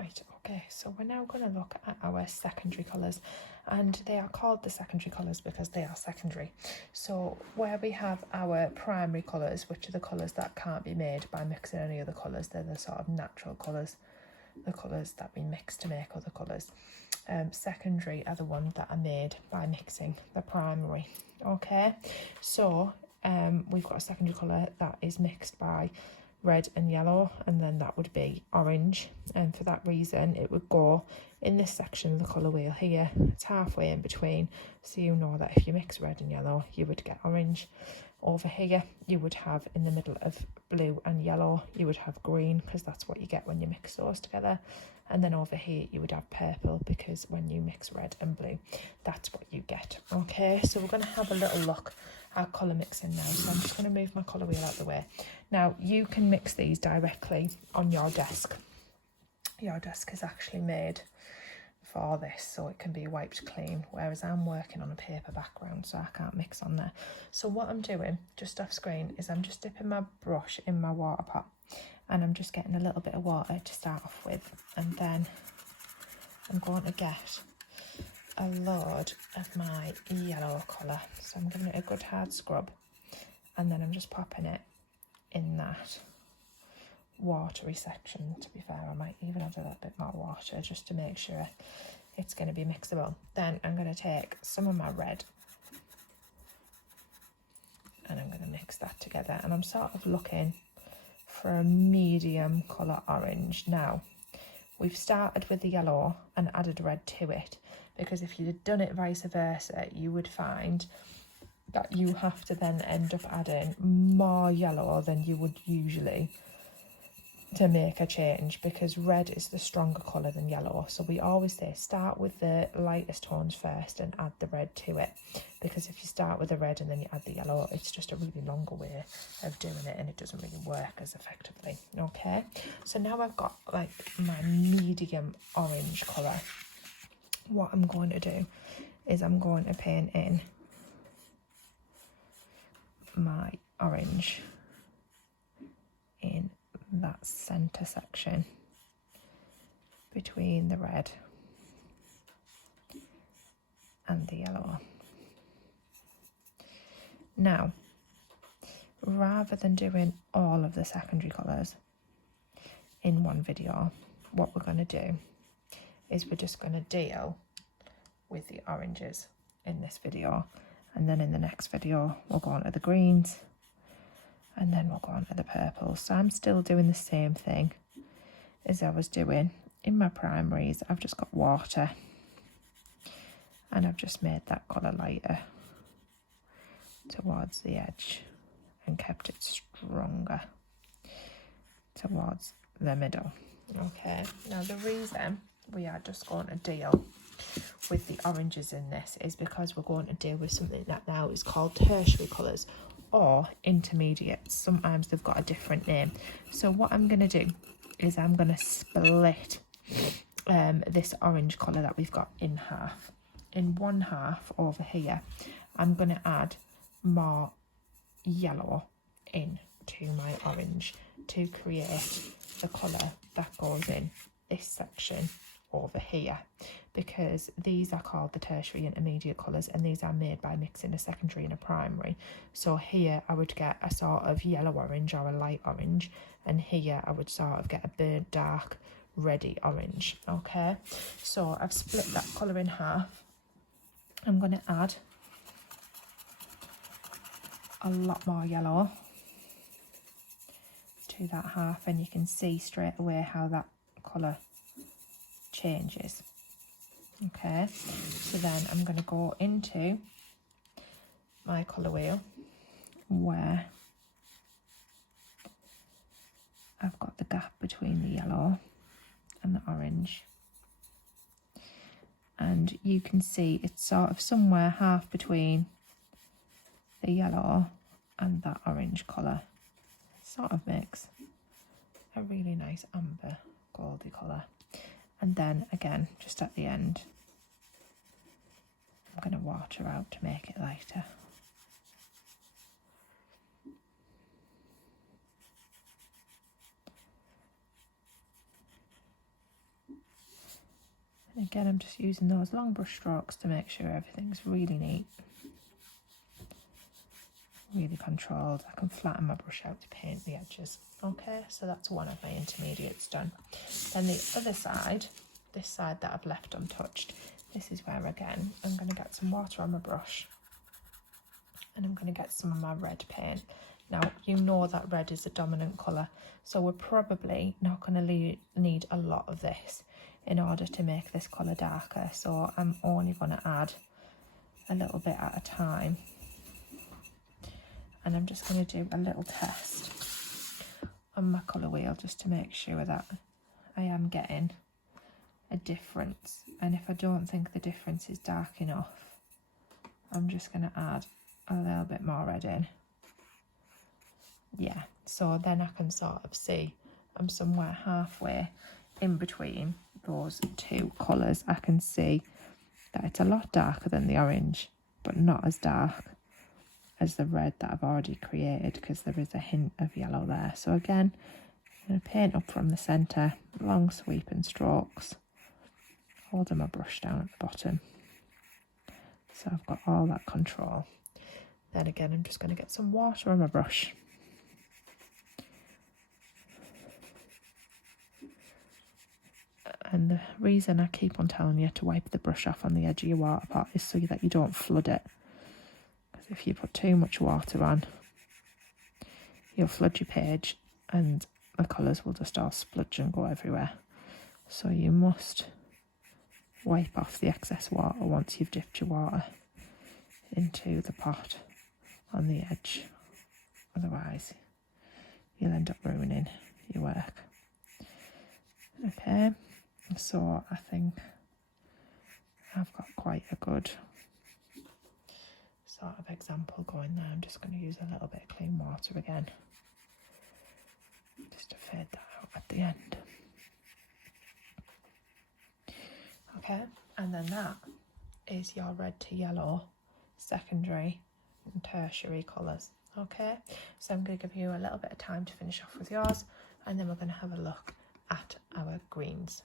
Right, okay, so we're now going to look at our secondary colours, and they are called the secondary colours because they are secondary. So where we have our primary colours, which are the colours that can't be made by mixing any other colours, they're the sort of natural colours, the colours that we mix to make other colours. Secondary are the ones that are made by mixing the primary. Okay, so we've got a secondary colour that is mixed by red and yellow, and then that would be orange, and for that reason it would go in this section of the colour wheel here. It's halfway in between, so you know that if you mix red and yellow you would get orange. Over here you would have, in the middle of blue and yellow, you would have green, because that's what you get when you mix those together. And then over here you would have purple, because when you mix red and blue, that's what you get. Okay, so we're going to have a little look at colour mixing now. So I'm just going to move my colour wheel out the way. Now you can mix these directly on your desk. Your desk is actually made for this, so it can be wiped clean, whereas I'm working on a paper background, so I can't mix on there. So what I'm doing just off screen is I'm just dipping my brush in my water pot, and I'm just getting a little bit of water to start off with, and then I'm going to get a load of my yellow colour. So I'm giving it a good hard scrub, and then I'm just popping it in that watery section. To be fair, I might even add a little bit more water just to make sure it's going to be mixable. Then I'm going to take some of my red and I'm going to mix that together, and I'm sort of looking for a medium colour orange. Now we've started with the yellow and added red to it, because if you'd have done it vice versa, you would find that you have to then end up adding more yellow than you would usually to make a change, because red is the stronger colour than yellow. So we always say start with the lightest tones first and add the red to it, because if you start with the red and then you add the yellow, it's just a really longer way of doing it and it doesn't really work as effectively. Okay, so now I've got like my medium orange colour. What I'm going to do is I'm going to paint in my orange in that centre section between the red and the yellow. Now, rather than doing all of the secondary colours in one video, what we're going to do is we're just going to deal with the oranges in this video, and then in the next video we'll go on to the greens, and then we'll go on to the purples. So I'm still doing the same thing as I was doing in my primaries. I've just got water and I've just made that colour lighter towards the edge and kept it stronger towards the middle. Okay, now the reason we are just going to deal with the oranges in this is because we're going to deal with something that now is called tertiary colours, or intermediates. Sometimes they've got a different name. So what I'm going to do is I'm going to split this orange colour that we've got in half. In one half over here, I'm going to add more yellow into my orange to create the colour that goes in this section over here, because these are called the tertiary intermediate colours, and these are made by mixing a secondary and a primary. So here I would get a sort of yellow orange or a light orange, and here I would sort of get a burnt dark reddy orange. Okay, so I've split that colour in half. I'm going to add a lot more yellow to that half, and you can see straight away how that colour changes. Okay, so then I'm going to go into my colour wheel where I've got the gap between the yellow and the orange, and you can see it's sort of somewhere half between the yellow and that orange colour. It sort of makes a really nice amber goldy colour. And then again, just at the end, I'm going to water out to make it lighter. Again, I'm just using those long brush strokes to make sure everything's really neat, really controlled. I can flatten my brush out to paint the edges. Okay, so that's one of my intermediates done. Then the other side, this side that I've left untouched, this is where again I'm going to get some water on my brush and I'm going to get some of my red paint. Now, you know that red is a dominant colour, so we're probably not going to need a lot of this in order to make this colour darker. So I'm only going to add a little bit at a time. And I'm just going to do a little test on my colour wheel just to make sure that I am getting a difference. And if I don't think the difference is dark enough, I'm just going to add a little bit more red in. Yeah, so then I can sort of see I'm somewhere halfway in between those two colours. I can see that it's a lot darker than the orange, but not as dark as the red that I've already created, because there is a hint of yellow there. So again, I'm going to paint up from the centre, long sweeping strokes, holding my brush down at the bottom. So I've got all that control. Then again, I'm just going to get some water on my brush. And the reason I keep on telling you to wipe the brush off on the edge of your water pot is so that you don't flood it. Because if you put too much water on, you'll flood your page and the colours will just all spludge and go everywhere. So you must wipe off the excess water once you've dipped your water into the pot on the edge. Otherwise, you'll end up ruining your work. Okay. So I think I've got quite a good sort of example going there. I'm just going to use a little bit of clean water again, just to fade that out at the end. Okay, and then that is your red to yellow secondary and tertiary colours. Okay, so I'm going to give you a little bit of time to finish off with yours, and then we're going to have a look at our greens.